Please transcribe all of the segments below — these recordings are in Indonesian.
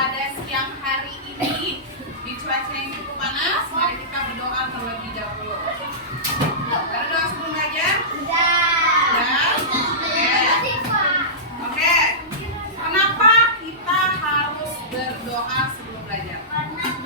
pada siang hari ini di cuaca yang cukup panas, mari kita berdoa terlebih dahulu. Berdoa sebelum belajar? Sudah? Oke. Kenapa kita harus berdoa sebelum belajar? Karena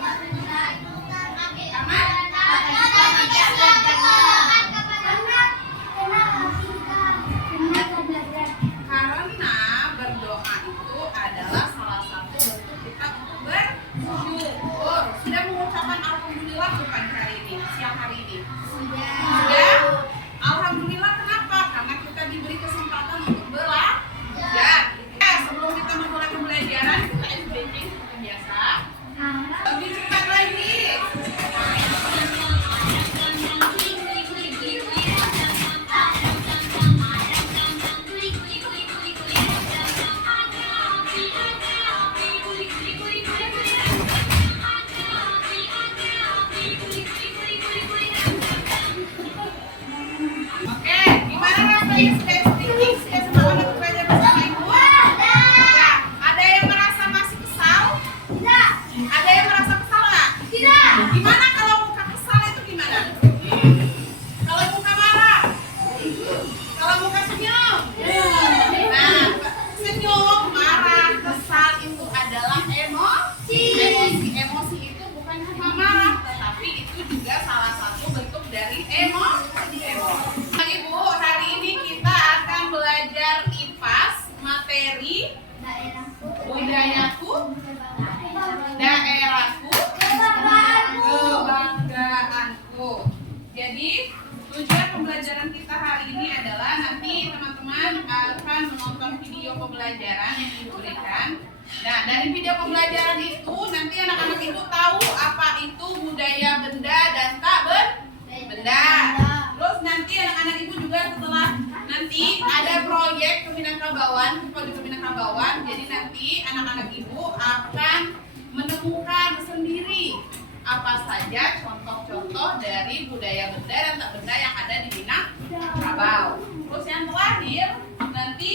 berdoa itu adalah salah satu bentuk kita untuk bersyukur. Sudah mengucapkan alhamdulillah bukan hari ini, siang hari ini? Sudah? Alhamdulillah kenapa? Karena kita diberi kesempatan untuk belajar. Sebelum kita memulai pembelajaran, kita SBC seperti biasa. Lebih cepat lagi. Oke, gimana rasanya spesifik? Sudah semangat untuk belajar bersama Ibu? Nah, ada yang merasa masih kesal? Tidak. Ada yang merasa kesal nggak? Tidak. Gimana kalau muka kesal itu gimana? Kalau muka marah? Kalau muka senyum? Nah, senyum, marah, kesal itu adalah emosi. Emosi itu bukan cuma marah, tetapi itu juga salah satu bentuk dari emosi. Ibu, hari ini kita akan belajar IPAS materi budayaku, daerahku, kebanggaanku. Jadi tujuan pembelajaran kita hari ini adalah nanti teman-teman akan menonton video pembelajaran yang diberikan. Nah, dari video pembelajaran itu nanti anak-anak itu tahu apa itu budaya benda dan tak benda. Terus nanti anak-anak ibu juga setelah nanti ada proyek Keminangkabauan, proyek Keminangkabauan. Jadi nanti anak-anak ibu akan menemukan sendiri apa saja contoh-contoh dari budaya benda dan tak benda yang ada di Minangkabau. Terus yang terakhir nanti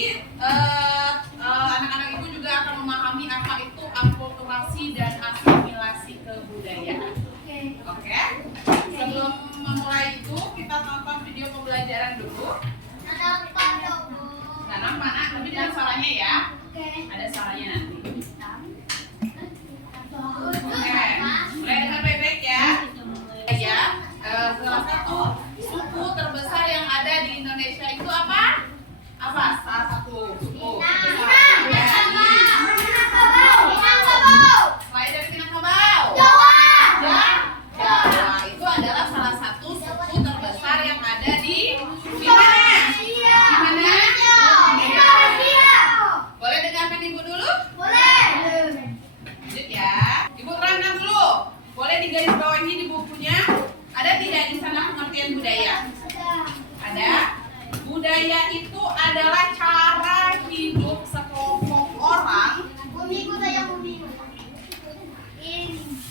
anak-anak ibu juga akan memahami apa itu akulturasi dan asimilasi kebudayaan. Oke? Sebelum memulai itu kita tonton video pembelajaran dulu. Nanam mana? Tapi dengan suaranya ya. Ada suaranya nanti. Oke, mulai dengan baik-baik ya. Ya, salah satu suku terbesar yang ada di Indonesia itu apa? Apa? Salah satu suku terbesar. Selain dari Minangkabau. Jawa. Itu adalah salah satu suku terbesar yang ada di mana? Di mana? Boleh dengarkan ibu dulu? Boleh. Lanjut ya. Ibu terangkan dulu. Boleh digaris bawahi di bukunya. Ada tidak di sana pengertian budaya? Ada. Budaya itu adalah cara hidup sekelompok orang.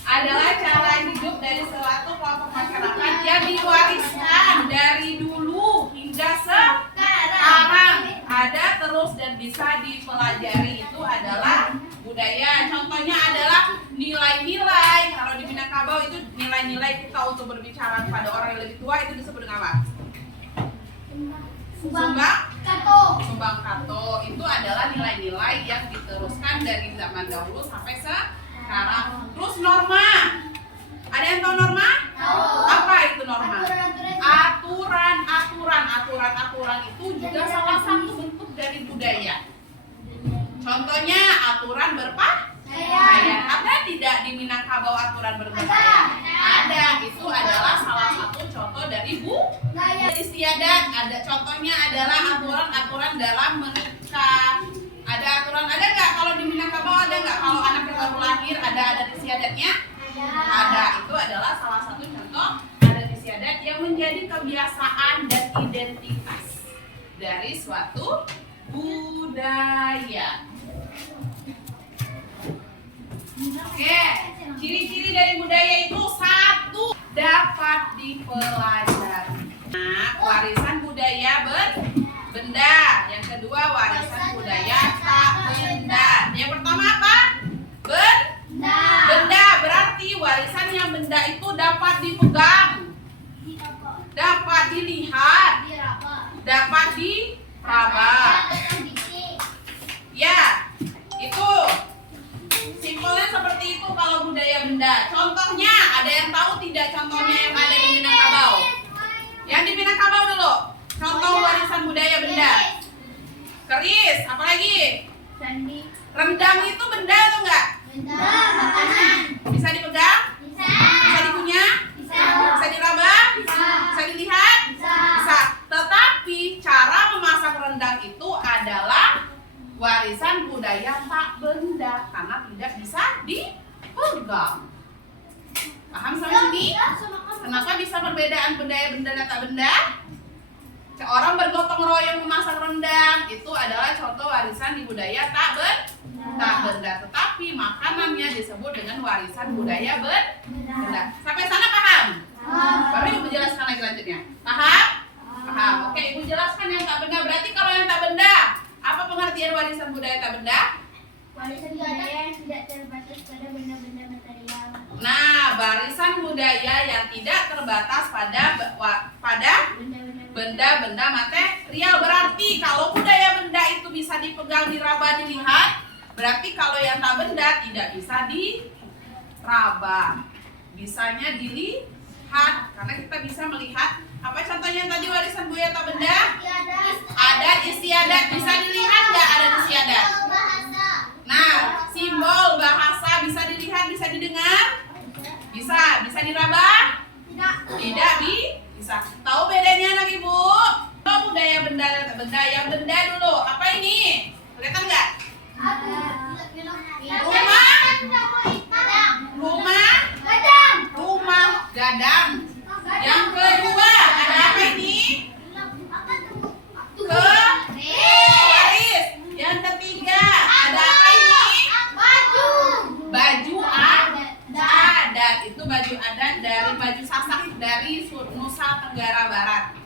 Adalah cara hidup dari suatu kelompok masyarakat yang diwariskan dari dulu hingga sekarang. Ada terus dan bisa dipelajari, itu adalah budaya. Contohnya adalah nilai-nilai. Kalau di Minangkabau itu nilai-nilai kita untuk berbicara kepada orang yang lebih tua itu disebut dengan apa? Sumbang Kato. Itu adalah nilai-nilai yang diteruskan dari zaman dahulu sampai sekarang. Terus norma. Ada yang tahu norma? Tahu. Apa itu norma? Aturan itu juga salah satu bentuk dari budaya. Contohnya aturan berpakaian. Ada tidak di Minangkabau aturan berpakaian? Ada. Itu adalah salah satu contoh dari budaya istiadat. Ada contohnya adalah aturan dalam menikah. Ada aturan, ada nggak kalau di Minangkabau? Ada nggak kalau anak yang baru lahir ada adat istiadatnya? Ada. Itu adalah salah satu contoh adat istiadat yang menjadi kebiasaan dan identitas dari suatu budaya. Oke, ciri-ciri dari budaya itu satu, dapat dipelajari. Nah, warisan budaya benda. Yang kedua, warisan budaya tak benda. Yang pertama apa? budaya benda. Keris, apalagi? Candi. Rendang itu benda atau enggak? Benda. Makanan. Bisa dipegang? Bisa. Bisa dikunyah? Bisa. Bisa diraba? Bisa. Bisa dilihat? Bisa. Bisa. Tetapi cara memasak rendang itu adalah warisan budaya tak benda karena tidak bisa dipegang. Paham sampai sini? Kenapa bisa perbedaan budaya benda dan tak benda? Orang bergotong royong memasak rendang itu adalah contoh warisan di budaya tak benda. Tetapi makanannya disebut dengan warisan budaya benda. Sampai sana paham? Baru ibu jelaskan lagi lanjutnya. Paham? Paham. Oke, ibu jelaskan yang tak benda. Berarti kalau yang tak benda, apa pengertian warisan budaya tak benda? Warisan budaya yang tidak terbatas pada benda-benda material. Nah, warisan budaya yang tidak terbatas pada benda-benda material. Berarti kalau budaya benda itu bisa dipegang, diraba, dilihat, berarti kalau yang tak benda tidak bisa diraba. Bisanya dilihat, karena kita bisa melihat. Apa contohnya tadi warisan budaya tak benda? Ada istiadat. Bisa dilihat nggak ada istiadat? Nah, simbol bahasa bisa dilihat, bisa didengar? Bisa. Bisa diraba? Tidak bisa. Tahu bedanya anak ibu? Oh, budaya benda dan tak benda. Yang benda dulu. Apa ini? Kelihatan nggak? Rumah gadang. Yang kedua ada apa ini? Keris. Yang ketiga ada apa ini? Baju adat. Itu baju adat dari baju Sasak dari Nusa Tenggara Barat.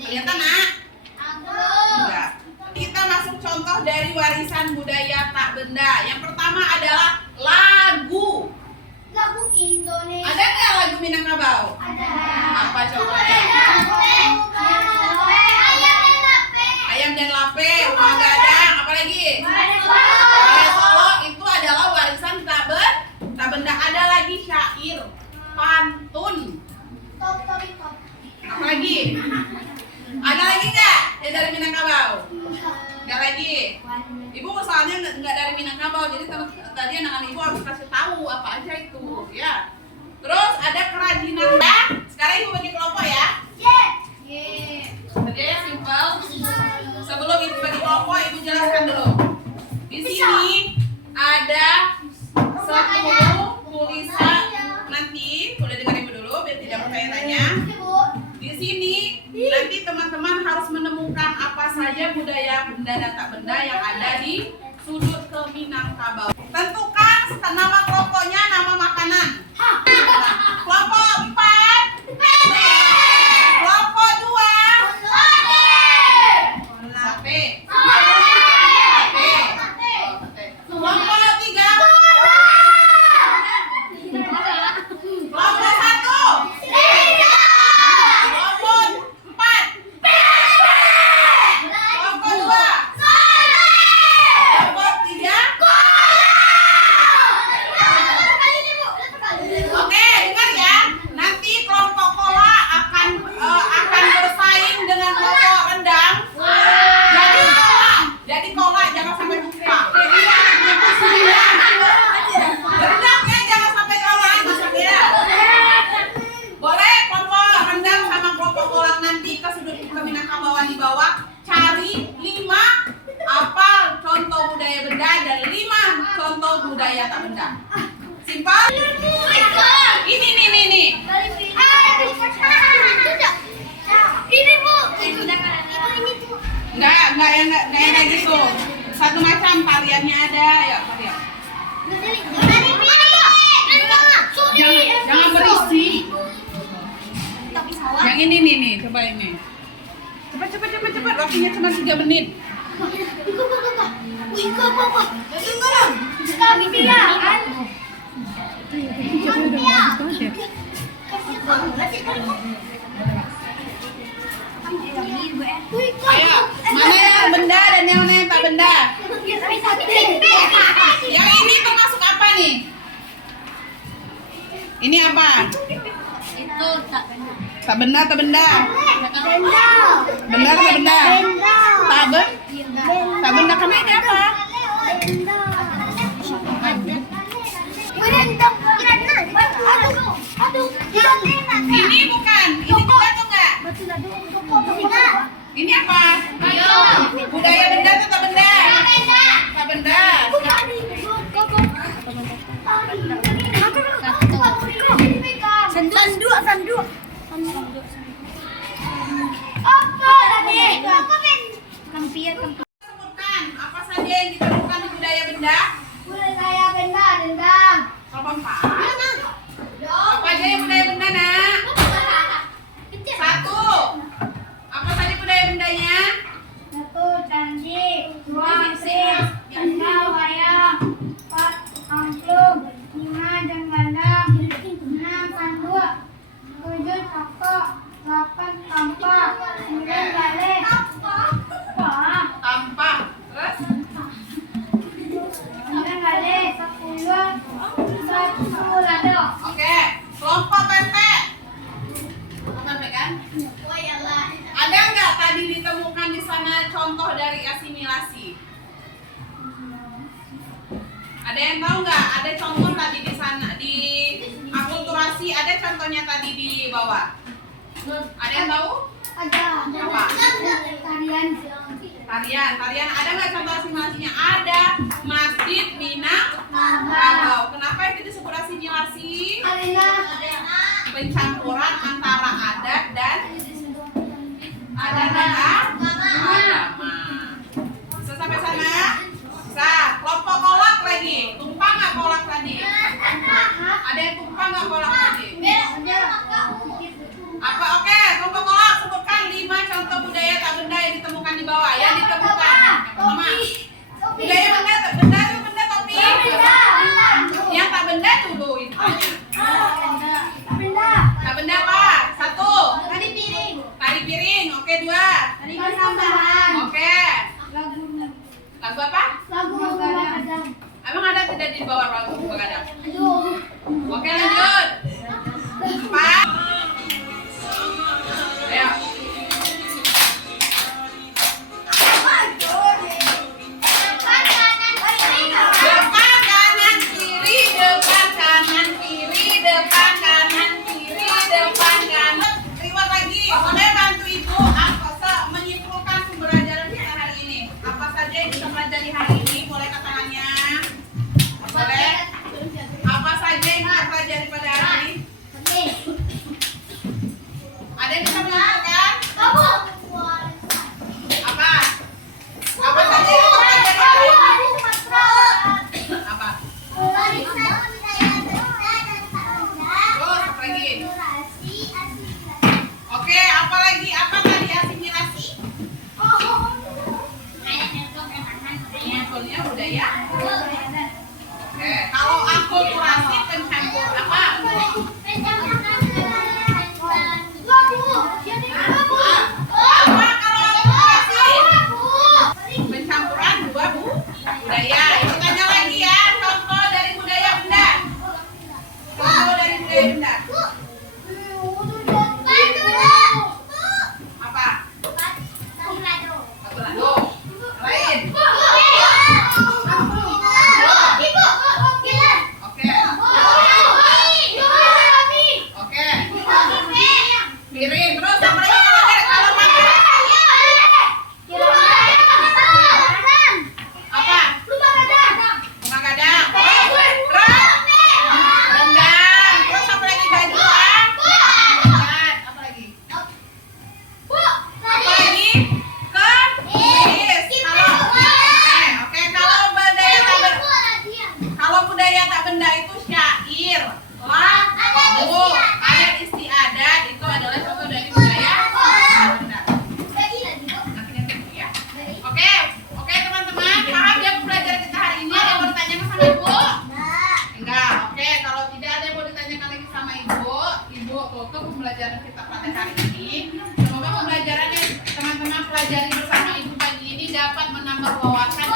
Kelihatan nak? Enggak. Kita masuk contoh dari warisan budaya tak benda. Yang pertama adalah lagu. Lagu Indonesia. Ada nggak lagu Minangkabau? Ada. Apa contohnya? Ayam dan lape, rumah gadang, apa lagi? Balai Solo itu adalah warisan tak benda. Ada lagi syair, pantun. Apa lagi? Ada lagi nggak yang dari Minangkabau? Nggak lagi. Ibu soalnya nggak dari Minangkabau, jadi tadi anak-anak ibu harus kasih tahu apa aja itu, ya. Terus ada kerajinan. Sekarang ibu bagi kelompok ya. Kerjanya simpel. Sebelum ibu bagi kelompok, ibu jelaskan dulu. Di sini ada 10 tulisan. Nanti boleh dengar ibu dulu biar tidak bertanya-tanya. Di sini nanti teman-teman harus menemukan apa saja budaya benda dan tak benda yang ada di sudut ke Minangkabau. Tentukan nama kelompoknya, nama makanan. Kelompok 4. Kelompok 2. Sate. Kelompok 3. Kelompok 1. Kelompok 4. Kelompok 2. Kelompok 3. Oke, dengar ya. Nanti kelompok kola akan bersaing dengan kelompok rendang. Jadi kola jangan sampai lupa. Rendangnya jangan sampai kalah masaknya. Boleh kelompok rendang sama kelompok kola nanti ke sudut ke Minangkabauan di bawah cari 5 apa contoh budaya benda dan 5 contoh budaya tak benda. Simpel. Ini. Enggak yang kayak gitu. Satu macam tariannya ada ya, tarian. Jangan berisi. Yang ini nih, coba ini. Cepat. Waktunya cuma 3 menit. Ayo, mana yang benda dan yang tak benda? Yang ini termasuk apa nih? Ini apa? Itu tak benda. Tak benda. Benda. Benda atau tak benda? Benda. Tak benda kami ini apa? Ini bukan. Ini juga tuh enggak? Ini apa? Budaya benda tuh tak benda? Tak benda. Sanduk. Apa tadi? Kampir. Sebutkan apa saja yang ditemukan di budaya benda? Budaya benda, dendang. Apa empat? Apa aja yang budaya benda, nak? Satu. Apa saja budaya bendanya? 1 candi, 2 keris, 3 wayang, 4 angklung, 5 jenggala, 6 sanduk, 7 cokok, 8 kampak, 9 gale. Tampak. Terus? 9 gale, 10 lado. Oke. Kelompok pempek. Pempek kan? Ada nggak tadi ditemukan di sana contoh dari asimilasi? Ada yang tahu nggak? Ada contoh tadi di sana di akulturasi, ada contohnya tadi di bawah. Ada yang tahu? Ada. Apa? Tarian. Tarian. Ada nggak contoh asimilasinya? Ada masjid Minangkabau. Minangkabau. Kenapa itu disebut asimilasi? Arena. Pencampuran antara adat dan agama. Bisa sampai sana? Bisa. Kelompok kolak lagi. Tumpang nggak kolak tadi? Ada yang tumpang nggak kolak tadi? Apa? Oke, kelompok kolak sebutkan 5 contoh budaya tak benda yang ditemukan di bawah. Yang ditemukan. Yang pertama. Budaya benda tak benda itu benda topi. Yang tak benda dulu itu tanya. Tak benda apa? 1. Tari piring. Oke, 2. Oke. Lagu apa? Emang ada tidak di bawah lagu begadang? Oke, lanjut. 4. Ayo. Depan kanan kiri, depan kanan kiri, depan kanan kiri, depan kanan. Reward lagi. Boleh bantu ibu menyimpulkan sumber ajaran kita hari ini. Apa saja yang kita pelajari hari ini? Boleh ke tangannya. Boleh. Apa saja yang kita pelajari pada hari ini? Ada yang bisa menentukan? Apa? Apa saja yang kita pelajari hari ini? Apa? Terus apa lagi? Oke, apa lagi? Apa tadi asimilasi? Munculnya budaya. Oke, kalau akulturasi pencampur apa? Apa kalau akulturasi? Pencampuran dua budaya. Itu tanya lagi ya, contoh dari budaya benda. Contoh dari budaya benda. Apa? Satu lado. Lain. Oke. Oke. Piring. Terus apa lagi kalau makan? Apa? Rumah gadang. Rendang. Terus apa lagi? Baju. Apa lagi? Apa lagi? Keris. Oke. Kalau budaya tak benda itu syair, lagu, adat istiadat itu adalah contoh dari budaya tak benda. Nanti ya. Oke teman-teman, paham ya pelajaran kita hari ini? Ada yang mau ditanyakan sama ibu? Enggak. Oke, kalau tidak ada yang mau ditanyakan lagi sama ibu tutup pembelajaran kita pada hari ini. Semoga pembelajaran yang teman-teman pelajari bersama ibu pagi ini dapat menambah wawasan